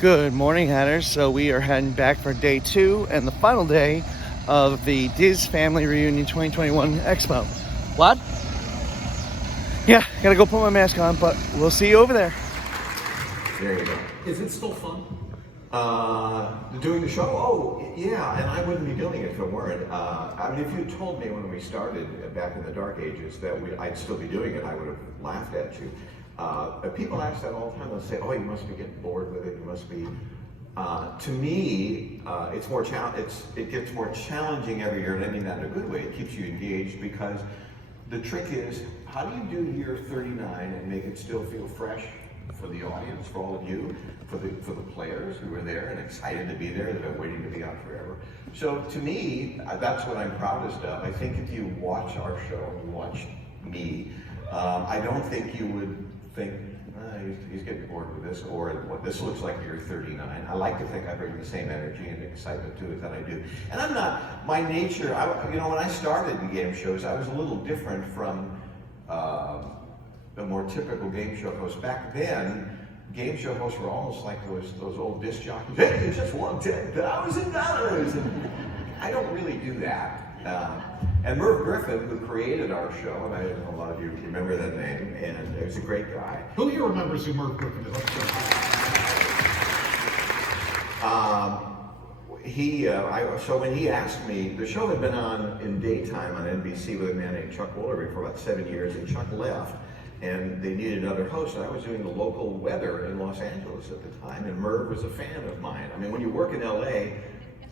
Good morning, Hatters. So we are heading back for day 2 and the final day of the Diz Family Reunion 2021 Expo. What? Yeah, gotta go put my mask on, but we'll see you over there. There you go. Is it still fun? Doing the show? Oh, yeah, and I wouldn't be doing it if it weren't. I mean, if you told me when we started back in the dark ages that I'd still be doing it, I would have laughed at you. But people ask that all the time. They'll say, "Oh, you must be getting bored with it. You must be." To me, it gets more challenging every year, and I mean that in a good way. It keeps you engaged because the trick is, how do you do year 39 and make it still feel fresh for the audience, for all of you, for the players who are there and excited to be there, that are waiting to be out forever. So to me, that's what I'm proudest of. I think if you watch our show and you watch me, I don't think you would think, he's getting bored with this, or what this looks like year 39. I like to think I bring the same energy and excitement to it that I do. And I'm not, my nature, when I started in game shows, I was a little different from the more typical game show host. Back then, game show hosts were almost like those old disc jockeys. Hey, you just won $10,000! And I don't really do that. And Merv Griffin, who created our show, and I know a lot of you remember that name, and he was a great guy. Who here remembers who Merv Griffin is? So when he asked me, the show had been on in daytime on NBC with a man named Chuck Woolery for about 7 years, and Chuck left, and they needed another host. And I was doing the local weather in Los Angeles at the time, and Merv was a fan of mine. I mean, when you work in LA,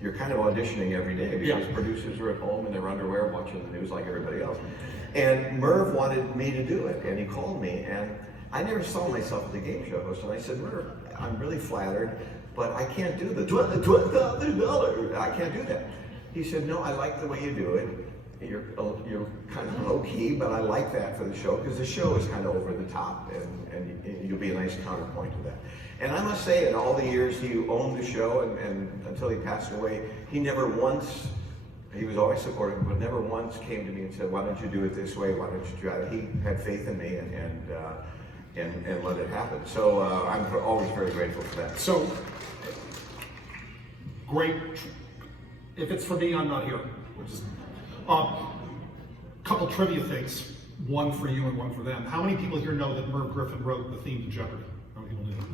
you're kind of auditioning every day because producers are at home in their underwear watching the news like everybody else. And Merv wanted me to do it, and he called me, and I never saw myself as a game show host. And I said, Merv, I'm really flattered, but I can't do the $12,000. I can't do that. He said, no, I like the way you do it. You're kind of low key, but I like that for the show because the show is kind of over the top, and you'll be a nice counterpoint to that. And I must say, in all the years he owned the show, and until he passed away, he never once, he was always supportive, but never once came to me and said, why don't you do it this way? Why don't you try it? He had faith in me and let it happen. So I'm always very grateful for that. So, great. If it's for me, I'm not here. Which is couple trivia things, one for you and one for them. How many people here know that Merv Griffin wrote the theme to Jeopardy? How many people knew that?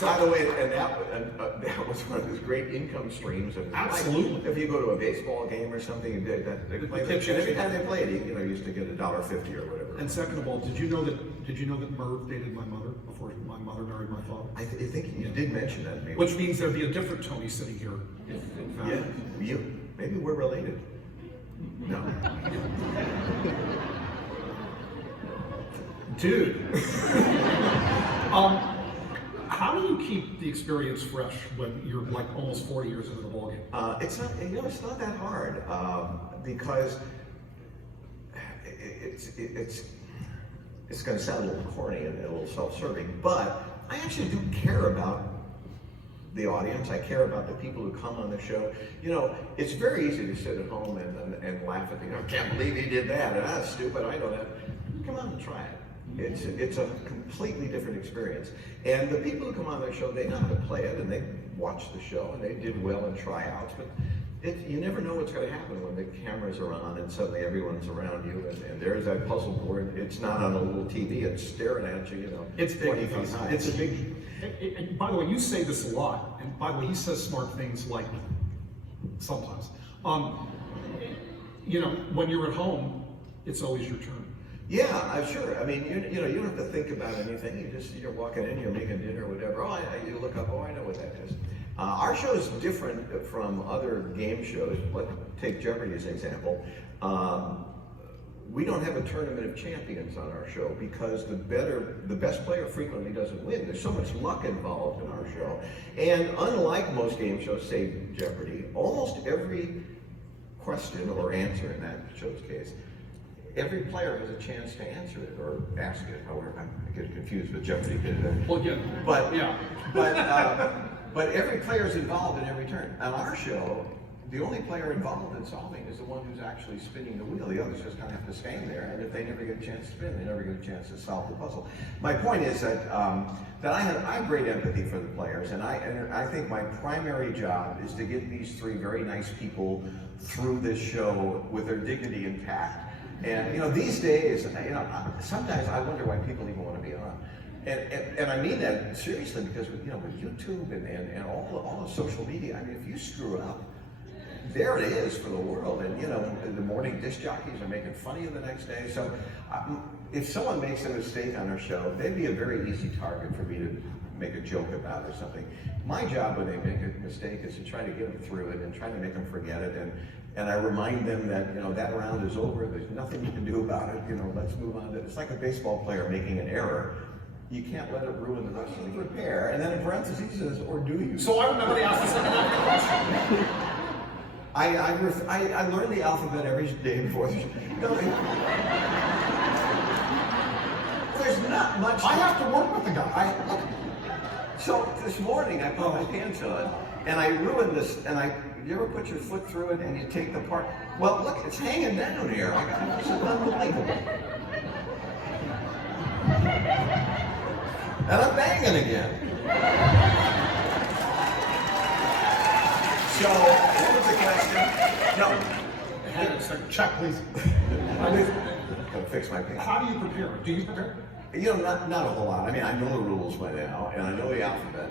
By the way, and that was one of those great income streams. Absolutely. Like, if you go to a baseball game or something, they play that, and every time they played, he used to get $1.50 or whatever. And second of all, did you know that Merv dated my mother before my mother married my father? I think you did mention that to me. Which means there'd be a different Tony sitting here. Yeah, maybe we're related. No. Dude. How do you keep the experience fresh when you're like almost 40 years into the ballgame? It's not that hard because it's going to sound a little corny and a little self-serving, but I actually do care about the audience. I care about the people who come on the show. It's very easy to sit at home and laugh at I can't believe he did that, and that's stupid, I know that. Come on and try it. It's a completely different experience. And the people who come on their show, they know how to play it, and they watch the show, and they did well in tryouts, but you never know what's going to happen when the cameras are on and suddenly everyone's around you, and there's that puzzle board. It's not on a little TV, it's staring at you, It's 20 big. feet high. It's a big, and by the way, you say this a lot, and by the way, he says smart things like, sometimes. When you're at home, it's always your turn. Yeah, sure. I mean, you don't have to think about anything. You're walking in, you're making dinner, or whatever. You look up. I know what that is. Our show is different from other game shows. Let's take Jeopardy as an example. We don't have a tournament of champions on our show because the best player frequently doesn't win. There's so much luck involved in our show. And unlike most game shows, say Jeopardy, almost every question or answer in that show's case, every player has a chance to answer it or ask it. However, I get confused with Jeopardy. Well, yeah. But every player is involved in every turn. On our show, the only player involved in solving is the one who's actually spinning the wheel. The others just kind of have to stand there, and if they never get a chance to spin, they never get a chance to solve the puzzle. My point is that I have great empathy for the players, and I think my primary job is to get these three very nice people through this show with their dignity intact. And you know, these days, you know, sometimes I wonder why people even want to be on. And I mean that seriously, because with, you know, with YouTube and all the social media, I mean, if you screw up, there it is for the world. And you know, the morning disc jockeys are making fun of you the next day. So if someone makes a mistake on our show, they'd be a very easy target for me to make a joke about or something. My job when they make a mistake is to try to get them through it and try to make them forget it. And I remind them that, you know, that round is over. There's nothing you can do about it. You know, let's move on. It's like a baseball player making an error. You can't let it ruin the rest of the repair. And then in parentheses he says, or do you? So I remember the answer to the question. I learn the alphabet every day before the show. No, there's not much. I have to work with the guy. So this morning I put my pants on and I ruined this. And you ever put your foot through it and you take the part? Well, look, it's hanging down here. This is unbelievable. And I'm banging again. So, what was the question? No. Check, please. I'm gonna fix my pants. How do you prepare? Do you prepare? You know, not a whole lot. I mean, I know the rules by now, and I know the alphabet,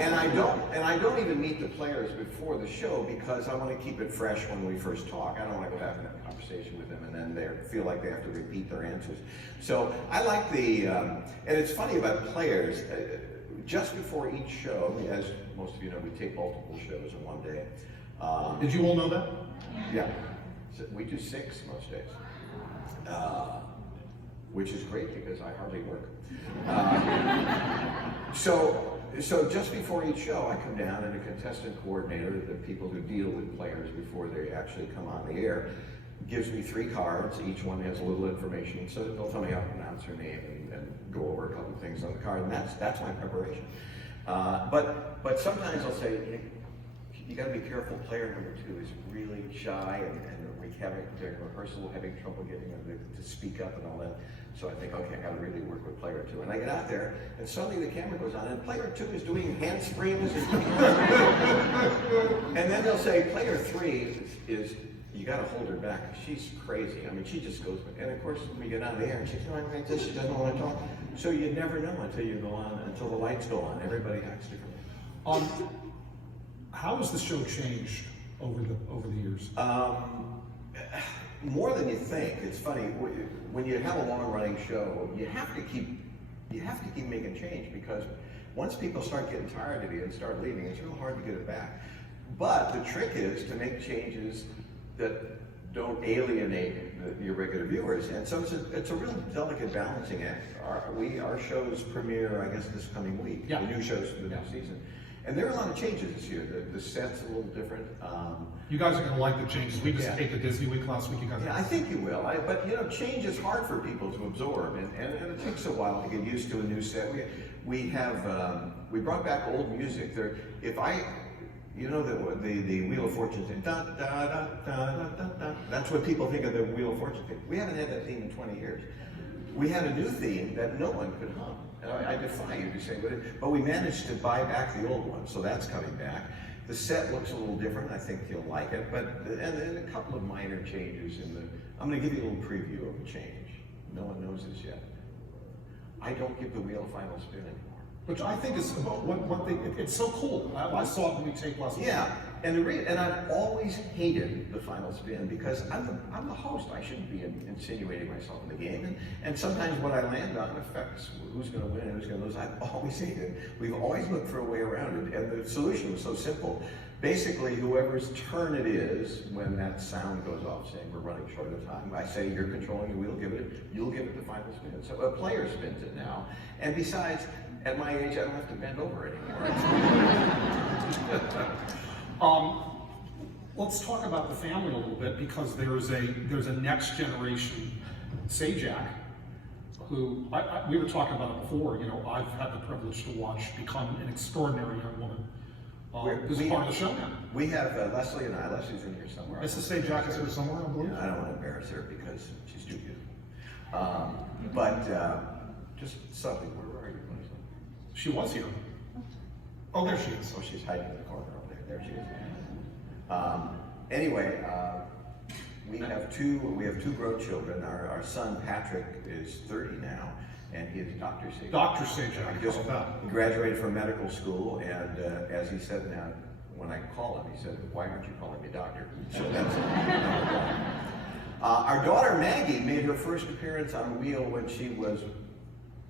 and I don't even meet the players before the show because I want to keep it fresh when we first talk. I don't want to go back and have a conversation with them and then they feel like they have to repeat their answers. So I like and it's funny about players. Just before each show, as most of you know, we take multiple shows in one day. Did you all know that? Yeah, so we do 6 most days. Which is great because I hardly work. So just before each show, I come down and a contestant coordinator, the people who deal with players before they actually come on the air, gives me 3 cards. Each one has a little information, so they'll tell me how to pronounce her name and go over a couple of things on the card, and that's my preparation. But sometimes I'll say, you got to be careful. Player number 2 is really shy, and during rehearsal, having trouble getting them to speak up and all that. So I think, okay, I got to really work with player 2. And I get out there, and suddenly the camera goes on, and player 2 is doing handsprings. And then they'll say, player 3 is you got to hold her back. She's crazy. I mean, she just goes. And of course, we get out of the air, and she's going like this. She doesn't want to talk. So you never know until you go on, until the lights go on. Everybody acts differently. How has the show changed over the years? More than you think. It's funny when you have a long-running show, you have to keep making change because once people start getting tired of you and start leaving, it's real hard to get it back. But the trick is to make changes that don't alienate your regular viewers, and so it's a real delicate balancing act. Our shows premiere, I guess, this coming week. Yeah. The new shows for the new season. And there are a lot of changes this year. The set's a little different. You guys are going to like the changes. We just ate the Disney Week last week. You guys. Yeah, I think you will. But you know, change is hard for people to absorb, and it takes a while to get used to a new set. We brought back old music. You know the Wheel of Fortune thing. Da, da, da, da, da, da, da. That's what people think of the Wheel of Fortune thing. We haven't had that theme in 20 years. We had a new theme that no one could hum. I defy you to say, but we managed to buy back the old one, so that's coming back. The set looks a little different. I think you'll like it, and then a couple of minor changes I'm going to give you a little preview of a change. No one knows this yet. I don't give the wheel a final spin anymore. Which I think is one thing. It's so cool. I saw it when we taped last week. Yeah, and I've always hated the final spin because I'm the host. I shouldn't be insinuating myself in the game, and sometimes what I land on affects who's going to win and who's going to lose. I've always hated it. We've always looked for a way around it, and the solution was so simple. Basically, whoever's turn it is, when that sound goes off saying we're running short of time, I say you're controlling the wheel, you'll give it the final spin. So a player spins it now, and besides, at my age, I don't have to bend over anymore. Let's talk about the family a little bit because there's a next generation Sajak who we were talking about it before. You know, I've had the privilege to watch become an extraordinary young woman This is part of the show now. We have Leslie and I. Leslie's in here somewhere. Mrs. St. Jack is here somewhere, I believe. I don't want to embarrass her because she's too beautiful. But just something. Where are you, Leslie? She was here. Oh, there she is. Oh, she's hiding in the corner over there. There she is. Anyway, we have two grown children. Our son Patrick is 30 now, and he is Dr. St. Dr. St. Jack. He just graduated from medical school, and as he said now, when I call him, he said, "Why aren't you calling me doctor?" So that's our daughter Maggie made her first appearance on Wheel when she was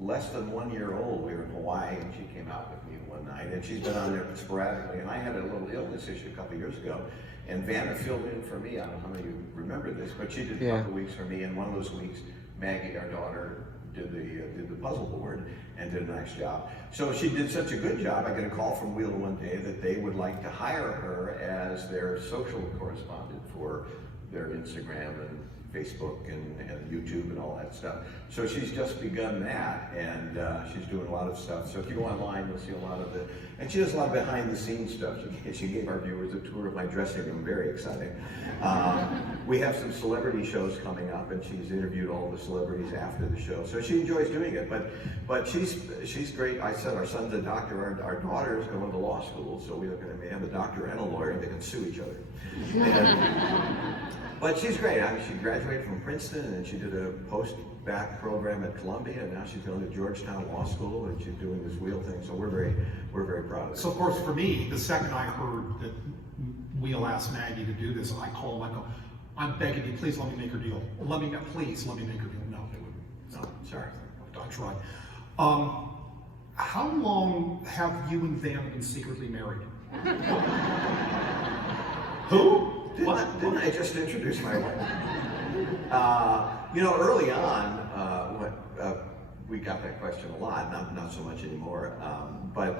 less than 1 year old. We were in Hawaii, and she came out with me one night, and she's been on there sporadically. And I had a little illness issue a couple years ago, and Vanna filled in for me. I don't know how many of you remember this, but she did a couple weeks for me, and one of those weeks, Maggie, our daughter, did the puzzle board and did a nice job. So she did such a good job, I got a call from Wheel one day that they would like to hire her as their social correspondent for their Instagram and Facebook and YouTube and all that stuff. So she's just begun that, and she's doing a lot of stuff. So if you go online, you'll see a lot of and she does a lot of behind the scenes stuff. She gave our viewers a tour of my dressing room, very exciting. We have some celebrity shows coming up, and she's interviewed all the celebrities after the show. So she enjoys doing it, but she's great. I said our son's a doctor, our daughter is going to law school, so we're going to have a doctor and a lawyer. They can sue each other. But she's great. I mean, she graduated from Princeton, and she did a post-bac program at Columbia, and now she's going to Georgetown Law School, and she's doing this Wheel thing. So we're very proud of her. So of course, for me, the second I heard that Wheel asked Maggie to do this, I call him. I go, "I'm begging you, please let me make her deal. Please let me make her deal." No, they wouldn't. No, sorry. I tried. How long have you and Vanna been secretly married? Who? Didn't I just introduce my wife? Early on, we got that question a lot, not so much anymore, but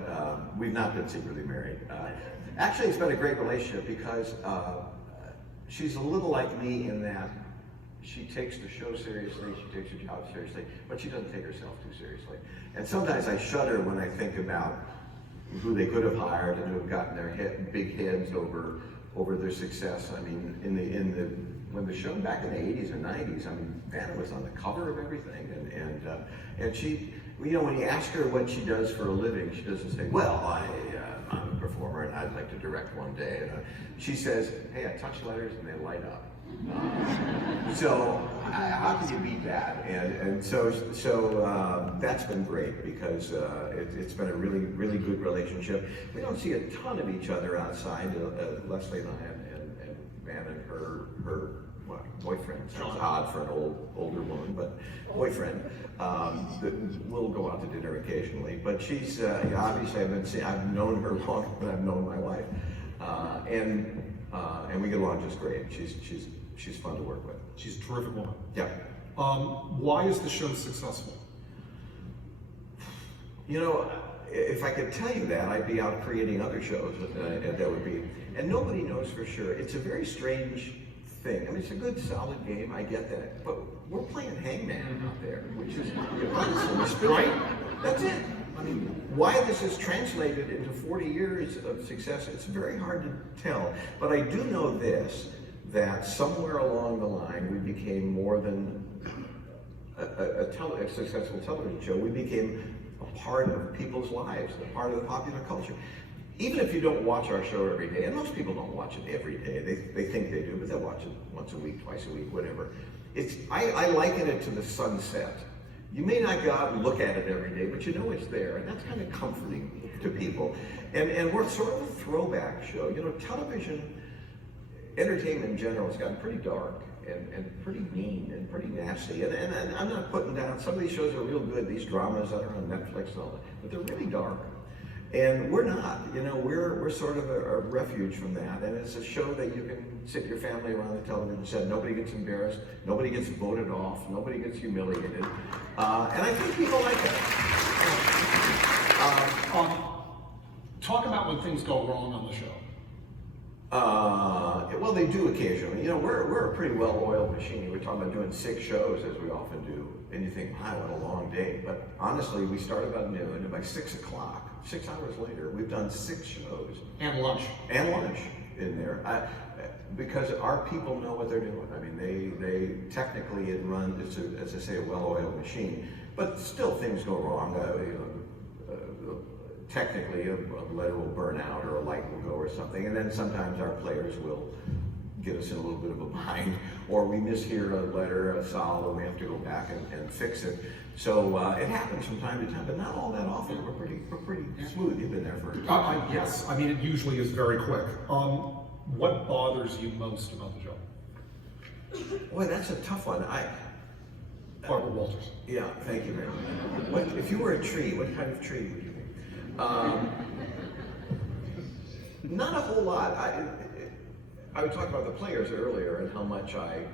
we've not been secretly married. Actually, it's been a great relationship because she's a little like me in that she takes the show seriously, she takes her job seriously, but she doesn't take herself too seriously. And sometimes I shudder when I think about who they could have hired and who have gotten their big heads over their success. I mean, when the show back in the 80s and 90s, I mean, Vanna was on the cover of everything, and she, when you ask her what she does for a living, she doesn't say, "Well, I'm a performer and I'd like to direct one day." She says, "Hey, I touch letters and they light up." So how can you beat that? And so that's been great because it's been a really good relationship. We don't see a ton of each other outside. Leslie and I and Van and her boyfriend. Sounds odd for an older woman, but boyfriend. We'll go out to dinner occasionally. But she's obviously I've known her longer than I've known my wife, and we get along just great. She's fun to work with. She's a terrific woman. Yeah. Why is the show successful? If I could tell you that, I'd be out creating other shows, and that would be. And nobody knows for sure. It's a very strange thing. I mean, it's a good, solid game. I get that, but we're playing hangman out there, which is honestly, right? That's it. I mean, why this is translated into 40 years of success, it's very hard to tell. But I do know this. That somewhere along the line we became more than a successful television show. We became a part of people's lives, a part of the popular culture. Even if you don't watch our show every day, and most people don't watch it every day, they think they do, but they'll watch it once a week, twice a week, whatever. I liken it to the sunset. You may not go out and look at it every day, but you know it's there, and that's kind of comforting to people. And we're sort of a throwback show. Television, entertainment in general has gotten pretty dark and pretty mean and pretty nasty. And I'm not putting down, some of these shows are real good, these dramas that are on Netflix and all that, but they're really dark. And we're not, we're sort of a refuge from that. And it's a show that you can sit your family around the television set, nobody gets embarrassed, nobody gets voted off, nobody gets humiliated. And I think people like it. Talk about when things go wrong on the show. Well, they do occasionally. You know, we're a pretty well-oiled machine. We're talking about doing 6 shows, as we often do, and you think, wow, what a long day. But honestly, we start about noon, and by 6 o'clock, 6 hours later, we've done 6 shows. And lunch. And lunch in there. Because our people know what they're doing. I mean, they technically it runs, it's as I say, a well-oiled machine, but still things go wrong. Technically, a letter will burn out or a light will go or something, and then sometimes our players will get us in a little bit of a bind, or we mishear a letter, a sol, and we have to go back and fix it. So it happens from time to time, but not all that often. We're pretty smooth. You've been there for. Yes, I mean it usually is very quick. What bothers you most about the job? Boy, that's a tough one. Barbara Walters. Yeah, thank you very much. If you were a tree, what kind of tree would you be? Not a whole lot. I was talking about the players earlier and how much I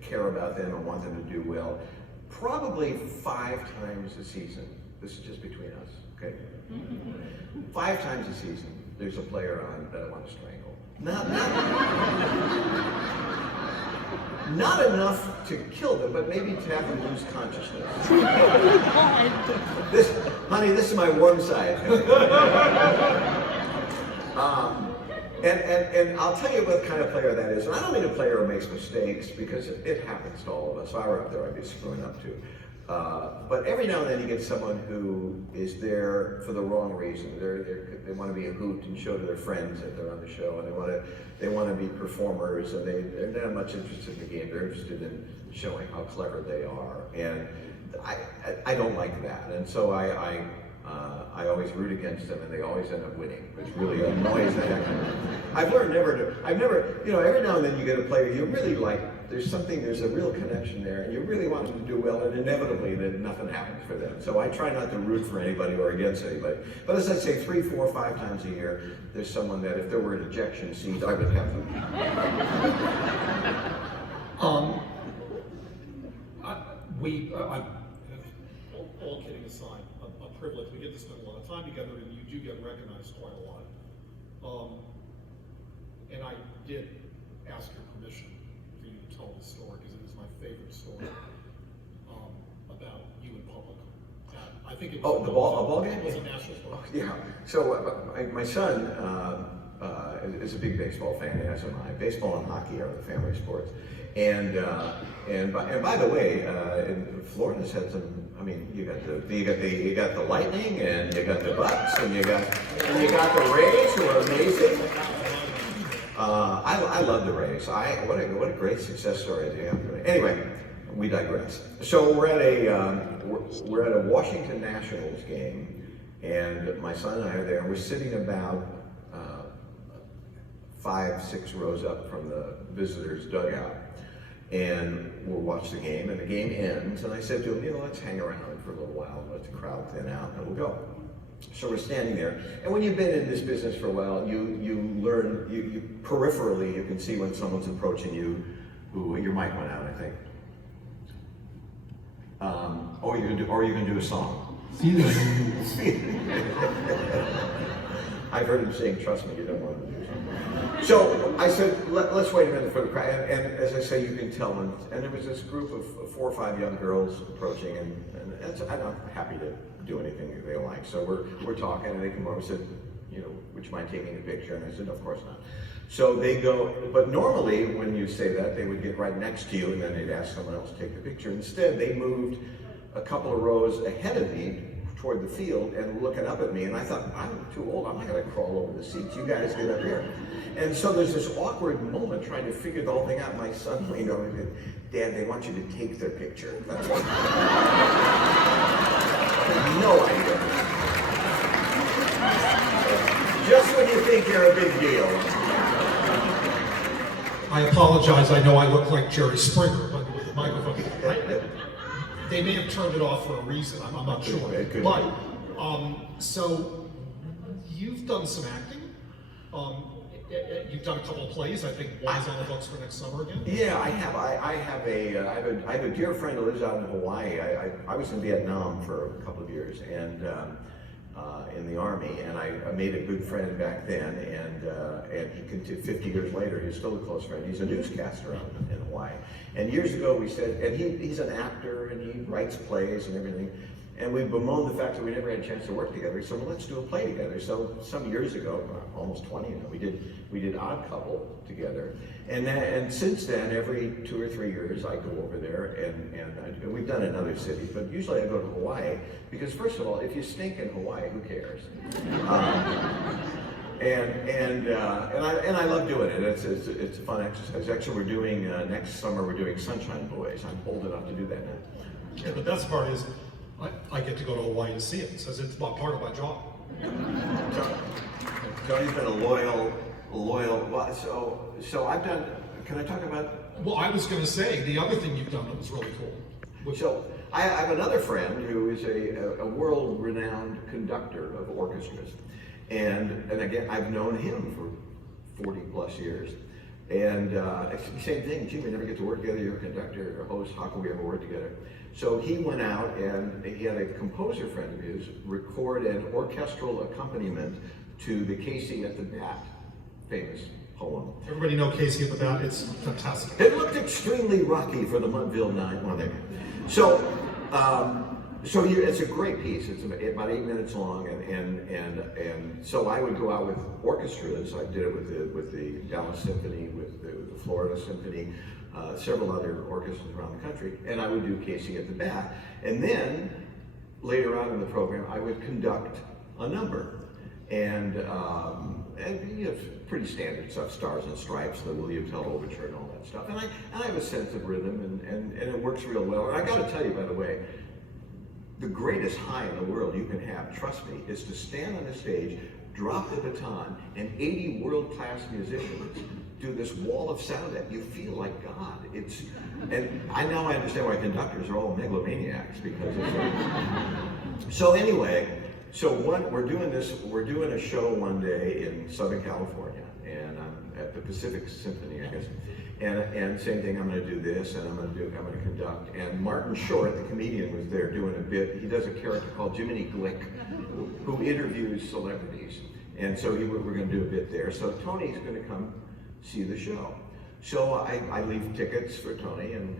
care about them and want them to do well. Probably 5 times a season. This is just between us, okay? 5 times a season, there's a player on that I want to strangle. Not enough to kill them, but maybe to have them lose consciousness. Honey, this is my warm side. And I'll tell you what kind of player that is. And I don't mean a player who makes mistakes, because it happens to all of us. If I were up there, I'd be screwing up too. But every now and then you get someone who is there for the wrong reason. They want to be a hoot and show to their friends that they're on the show, and they want to be performers, and they're not much interested in the game. They're interested in showing how clever they are, and I don't like that. And so I always root against them, and they always end up winning, which really annoys the heck out of me. I've learned every now and then you get a player you really like. There's a real connection there, and you really want them to do well, and inevitably then nothing happens for them. So I try not to root for anybody or against anybody. But as I say, 3, 4, 5 times a year, there's someone that if there were an ejection seat, I would have them. All kidding aside, a privilege. We get to spend a lot of time together, and you do get recognized quite a lot. And I did ask your permission for you to tell this story, because it is my favorite story about you in public. I think it was a ball game? It was a national sport. Yeah. So my son is a big baseball fan, as am I. Baseball and hockey are the family sports. And by the way, Florida's had some. I mean, you got the Lightning, and you got the Bucks, and you got the Rays, who are amazing. I love the Rays. What a great success story they have. Anyway, we digress. So we're at a Washington Nationals game, and my son and I are there. And we're sitting about 5, 6 rows up from the visitors' dugout, and we'll watch the game. And the game ends, and I said to him, let's hang around for a little while and let the crowd thin out, and we'll go. So we're standing there, and when you've been in this business for a while, you learn, you peripherally, you can see when someone's approaching you. Ooh, your mic went out, I think. You're gonna do a song. I've heard him saying, "Trust me, you don't want to do something." So I said, let's wait a minute for the crowd. And as I say, you can tell them. And there was this group of 4 or 5 young girls approaching, and I'm happy to do anything they like. So we're talking, and they come over and said, would you mind taking a picture? And I said, of course not. So they go, but normally when you say that, they would get right next to you, and then they'd ask someone else to take the picture. Instead, they moved a couple of rows ahead of me toward the field and looking up at me, and I thought, I'm too old, I'm not gonna crawl over the seats, you guys get up here. And so there's this awkward moment trying to figure the whole thing out. My son leaned over and said, Dad, they want you to take their picture. That's what. No idea. Just when you think you're a big deal. I apologize, I know I look like Jerry Springer, but with the microphone. They may have turned it off for a reason, I'm not sure. But, so, you've done some acting. You've done a couple of plays. I think one's on the books for next summer again. Yeah, I have. I have a dear friend who lives out in Hawaii. I was in Vietnam for a couple of years, and in the Army, and I made a good friend back then, and he continued, 50 years later, he's still a close friend. He's a newscaster out in Hawaii. And years ago we said, and he's an actor, and he writes plays and everything, and we bemoaned the fact that we never had a chance to work together. He said, well, let's do a play together. So some years ago, almost 20 now, we did Odd Couple together. And since then, every 2 or 3 years, I go over there, and we've done it in other cities, but usually I go to Hawaii, because first of all, if you stink in Hawaii, who cares? And I love doing it. It's a fun exercise. Actually, we're doing, next summer, we're doing Sunshine Boys. I'm old enough to do that now. And the best part is, I get to go to Hawaii to see it, so it's part of my job. Tony's been a loyal, well, so I've done, can I talk about? Well, I was going to say, the other thing you've done that was really cool. So I have another friend who is a world-renowned conductor of orchestras. And again, I've known him for 40 plus years. And same thing, gee, we never get to work together, you're a conductor or a host, how can we ever work together? So he went out and he had a composer friend of his record an orchestral accompaniment to the Casey at the Bat famous poem. Everybody know Casey at the Bat, it's fantastic. It looked extremely rocky for the Mudville Nine. So it's a great piece. It's about 8 minutes long, and so I would go out with orchestras. I did it with the Dallas Symphony, with the Florida Symphony, several other orchestras around the country, and I would do Casey at the Bat. And then later on in the program, I would conduct a number, and you know, pretty standard stuff, Stars and Stripes, the William Tell Overture, and all that stuff. And I have a sense of rhythm, and it works real well. And I got to tell you, by the way, the greatest high in the world you can have, trust me, is to stand on the stage, drop the baton, and 80 world-class musicians do this wall of sound that you feel like God. And I understand why conductors are all megalomaniacs, because it's so anyway, we're doing a show one day in Southern California, and I'm at the Pacific Symphony, I guess. And same thing, I'm going to do this, and I'm going to conduct. And Martin Short, the comedian, was there doing a bit. He does a character called Jiminy Glick, who interviews celebrities. And so we're going to do a bit there. So Tony's going to come see the show. So I leave tickets for Tony and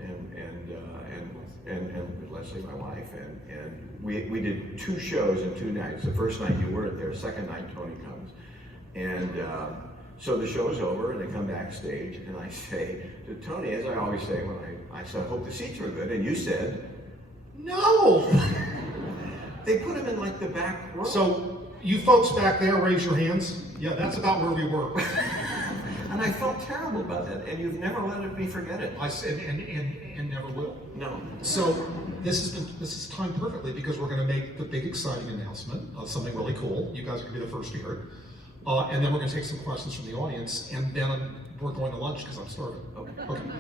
Leslie, my wife, and we did 2 shows in 2 nights. The first night you weren't there. Second night Tony comes, and so the show's over, and they come backstage, and I say to Tony, as I always say when I said, I hope the seats were good, and you said, no! They put him in like the back row. So, you folks back there, raise your hands. Yeah, that's about where we were. And I felt terrible about that, and you've never let me forget it. I said, and never will. No. So, this is timed perfectly, because we're going to make the big exciting announcement of something really cool. You guys are going to be the first to hear it. And then we're going to take some questions from the audience, and then we're going to lunch because I'm starving. Okay.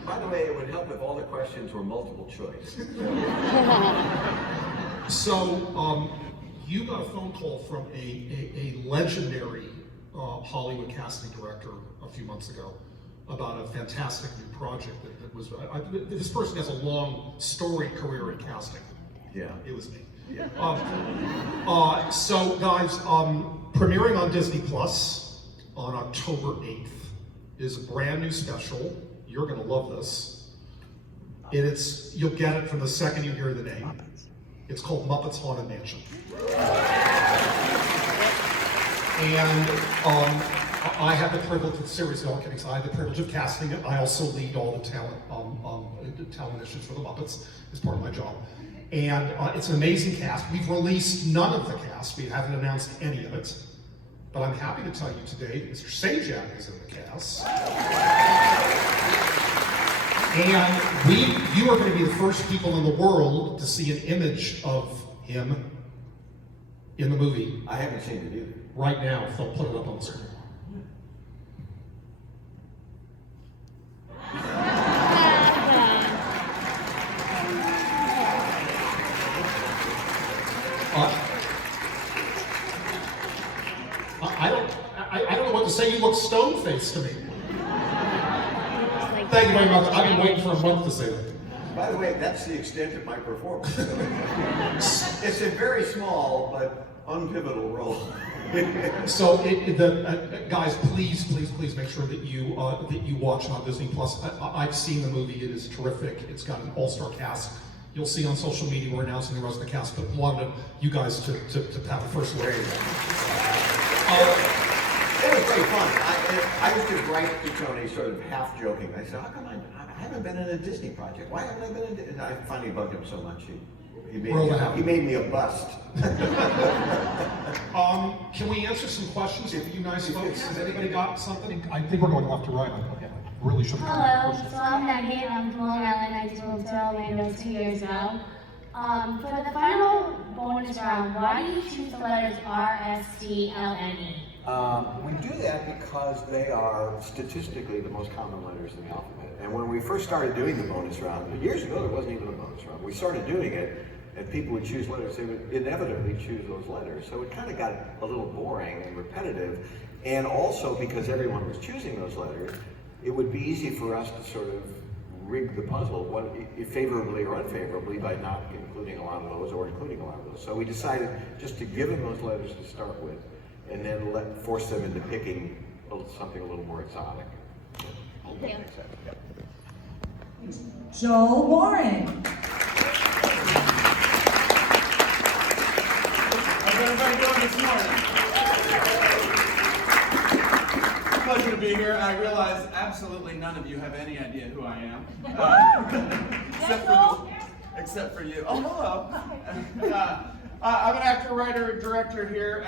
By the way, it would help if all the questions were multiple choice. So, you got a phone call from a legendary Hollywood casting director a few months ago about a fantastic new project that was. This person has a long storied career in casting. Yeah. It was me. Yeah. So, guys, premiering on Disney Plus on October 8th is a brand new special. You're going to love this. You'll get it from the second you hear the name. It's called Muppets Haunted Mansion. And I have the privilege, seriously, all kidding aside, I have the privilege of casting it. I also lead all the talent initiatives for the Muppets as part of my job. And it's an amazing cast. We've released none of the cast. We haven't announced any of it. But I'm happy to tell you today that Mr. Sajak is in the cast. And you are going to be the first people in the world to see an image of him in the movie. I haven't seen it either. Right now, if they'll put it up on the screen. I don't know what to say. You look stone-faced to me. Thank you very much. I've been waiting for a month to say that. By the way, that's the extent of my performance. It's a very small but unpivotal role. So, guys, please make sure that you watch it on Disney Plus. I've seen the movie; it is terrific. It's got an all-star cast. You'll see on social media we're announcing the rest of the cast, but wanted you guys to have a first look. It was very fun. I used to write to Tony, sort of half joking. I said, "How come I haven't been in a Disney project? Why haven't I been in?" And I finally bugged him so much. He made me a bust. Can we answer some questions for you nice folks? Has anybody got something? I think we're going left to right. I really should. Hello, so I'm Megan. I'm from Long Island. I just moved to Orlando 2 years ago. For the final bonus round, why do you choose the letters R, S, T, L, N, E? We do that because they are statistically the most common letters in the alphabet. And when we first started doing the bonus round, years ago there wasn't even a bonus round. We started doing it, and people would choose letters. They would inevitably choose those letters. So it kind of got a little boring and repetitive. And also because everyone was choosing those letters, it would be easy for us to sort of rig the puzzle, favorably or unfavorably, by not including a lot of those or including a lot of those. So we decided just to give them those letters to start with, and then force them into picking something a little more exotic. Thank you. Joel Warren. How's everybody doing this morning? Pleasure to be here. I realize absolutely none of you have any idea who I am, except for you. Oh, hello. I'm an actor, writer, director here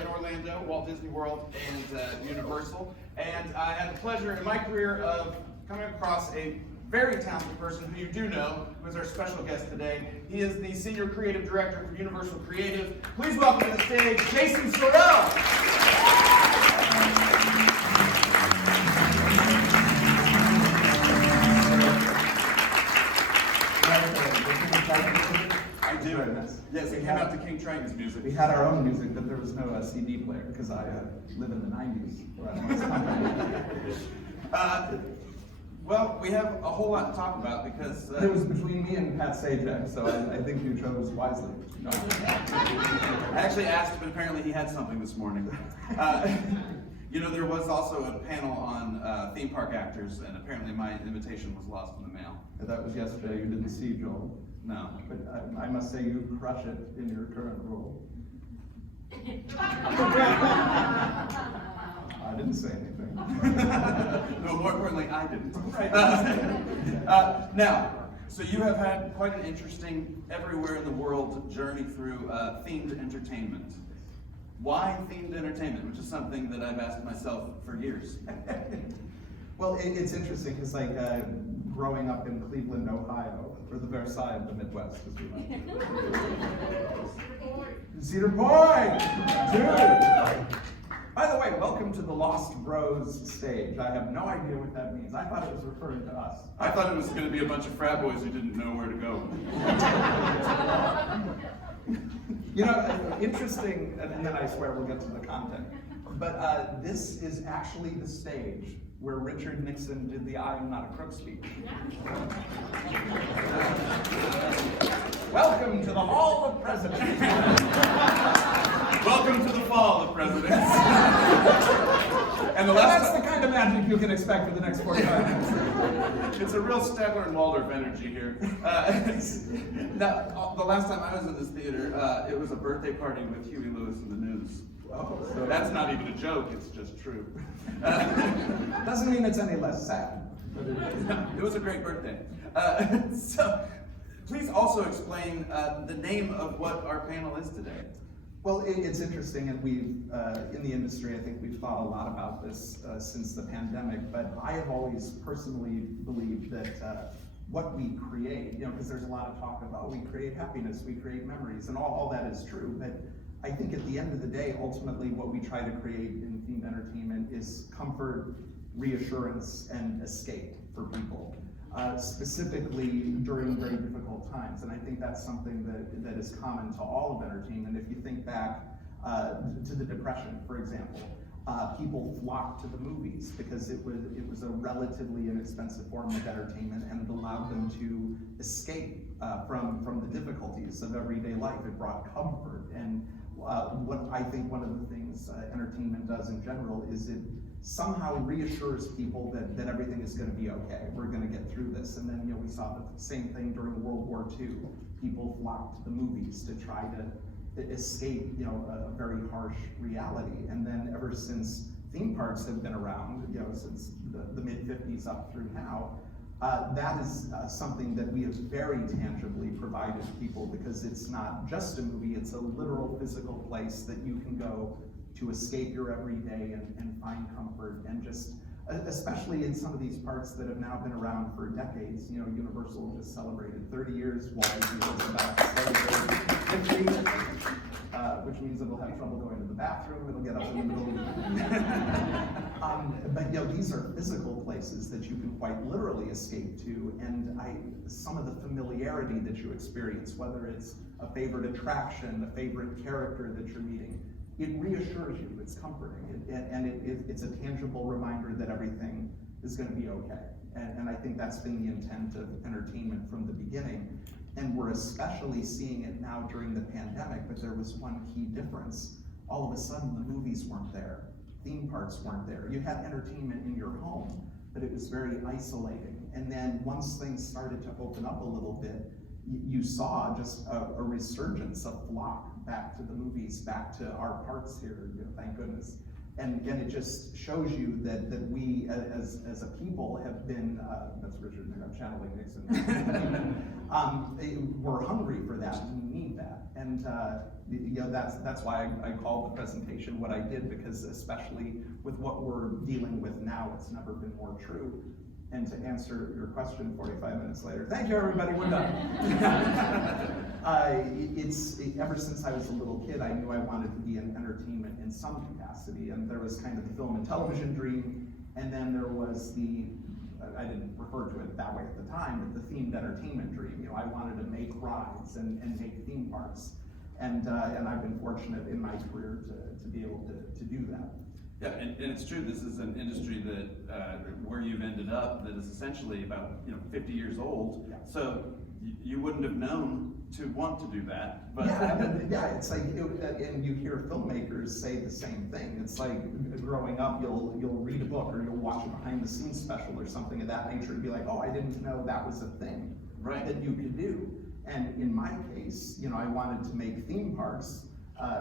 in Orlando, Walt Disney World, and Universal. And I had the pleasure in my career of coming across a very talented person who you do know, who is our special guest today. He is the Senior Creative Director for Universal Creative. Please welcome to the stage, Jason Sorrell. I do. Yes, it came out to King Triton's music. We had our own music, but there was no CD player because I live in the 90s. Well, we have a whole lot to talk about because It was between me and Pat Sajak, so I think you chose wisely. I actually asked, but apparently he had something this morning. You know, there was also a panel on theme park actors, and apparently my invitation was lost in the mail. That was yesterday. You didn't see Joel. No. But I must say you crush it in your current role. I didn't say anything. No, more importantly, I didn't. Now, so you have had quite an interesting everywhere in the world journey through themed entertainment. Why themed entertainment, which is something that I've asked myself for years. Well, it's interesting because growing up in Cleveland, Ohio, or the Versailles of the Midwest, as we like. Cedar Point! Dude! By the way, welcome to the Lost Bros stage. I have no idea what that means. I thought it was referring to us. I thought it was going to be a bunch of frat boys who didn't know where to go. You know, interesting, and then I swear we'll get to the content, but this is actually the stage where Richard Nixon did the "I am not a crook" speech. Welcome to the Hall of Presidents. Welcome to the fall of presidents. And That's the kind of magic you can expect for the next 45 minutes. It's a real Stabler and Waldorf energy here. Now, the last time I was in this theater, it was a birthday party with Huey Lewis and the News. Oh, So that's not even a joke, it's just true. doesn't mean it's any less sad. But It was a great birthday. So please also explain the name of what our panel is today. Well, it's interesting, and we've, in the industry, I think we've thought a lot about this since the pandemic, but I have always personally believed that what we create, you know, because there's a lot of talk about, we create happiness, we create memories, and all that is true, but I think at the end of the day, ultimately what we try to create in themed entertainment is comfort, reassurance, and escape for people. Specifically during very difficult times. And I think that's something that is common to all of entertainment. If you think back to the Depression, for example, people flocked to the movies because it was a relatively inexpensive form of entertainment, and it allowed them to escape from the difficulties of everyday life. It brought comfort, and what I think one of the things entertainment does in general is it somehow reassures people that everything is going to be okay. We're going to get through this. And then we saw the same thing during World War II. People flocked to the movies to try to escape a very harsh reality. And then ever since theme parks have been around, since the mid-50s up through now, that is something that we have very tangibly provided people, because it's not just a movie, it's a literal physical place that you can go to escape your everyday and find comfort, and just, especially in some of these parks that have now been around for decades. Universal just celebrated 30 years, Walt Disney World's about to celebrate 50, which means it'll have trouble going to the bathroom, it'll get up in the middle of the but these are physical places that you can quite literally escape to, and some of the familiarity that you experience, whether it's a favorite attraction, a favorite character that you're meeting, it reassures you, it's comforting, and it's a tangible reminder that everything is going to be okay. And I think that's been the intent of entertainment from the beginning. And we're especially seeing it now during the pandemic, but there was one key difference. All of a sudden, the movies weren't there. Theme parks weren't there. You had entertainment in your home, but it was very isolating. And then once things started to open up a little bit, you saw just a resurgence of flock back to the movies, back to our parks here, thank goodness. And it just shows you that we as a people have been, that's Richard, I'm channeling Nixon. We're hungry for that, and we need that. And that's why I called the presentation what I did, because especially with what we're dealing with now, it's never been more true. And to answer your question 45 minutes later, thank you everybody, we're done. Ever since I was a little kid, I knew I wanted to be in entertainment in some capacity, and there was kind of the film and television dream, and then there was I didn't refer to it that way at the time, but the themed entertainment dream. I wanted to make rides and make theme parks, and I've been fortunate in my career to be able to do that. Yeah, and it's true, this is an industry that where you've ended up that is essentially about 50 years old. Yeah. So you wouldn't have known to want to do that. But yeah, it's like, and you hear filmmakers say the same thing. It's like growing up, you'll read a book or you'll watch a behind the scenes special or something of that nature and be like, oh, I didn't know that was a thing that you could do. And in my case, I wanted to make theme parks.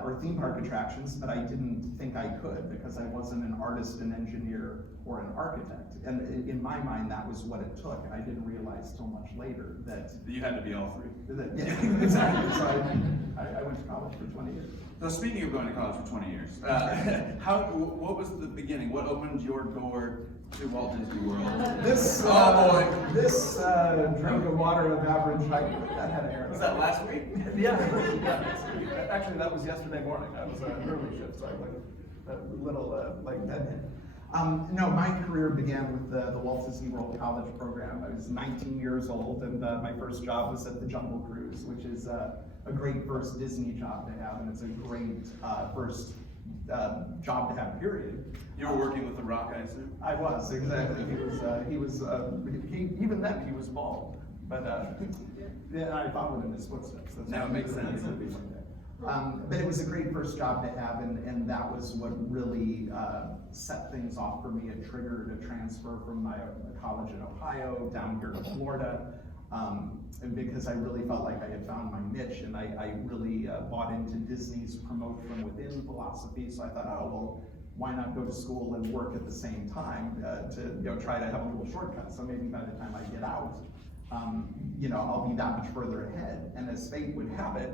Or theme park attractions, but I didn't think I could, because I wasn't an artist, an engineer, or an architect. And in my mind, that was what it took, and I didn't realize till much later that you had to be all three. Yeah, exactly. So I went to college for 20 years. So speaking of going to college for 20 years, what was the beginning? What opened your door to Walt Disney World? This this drink of water of average height. That had hair. Was that last week? Yeah. Actually, that was yesterday morning. I was an early shift, so I went a little like dead. No, my career began with the Walt Disney World College program. I was 19 years old, and my first job was at the Jungle Cruise, which is a great first Disney job to have, and it's a great first job to have, period. You were working with The Rock, I assume? I was, exactly. He was even then he was bald, but yeah, I followed in his footsteps. That's now it makes sense. But it was a great first job to have, and that was what really set things off for me. It triggered a transfer from my college in Ohio down here to Florida, and because I really felt like I had found my niche, and I really bought into Disney's promote from within philosophy. So I thought, oh well, why not go to school and work at the same time to try to have a little shortcut. So maybe by the time I get out, I'll be that much further ahead. And as fate would have it,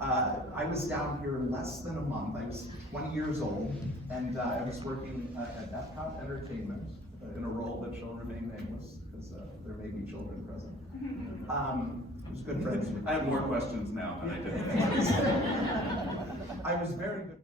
I was down here less than a month. I was 20 years old, and I was working at Epcot Entertainment in a role that shall remain nameless, because there may be children present. It was good friends. I have more questions now than I did. I was very good.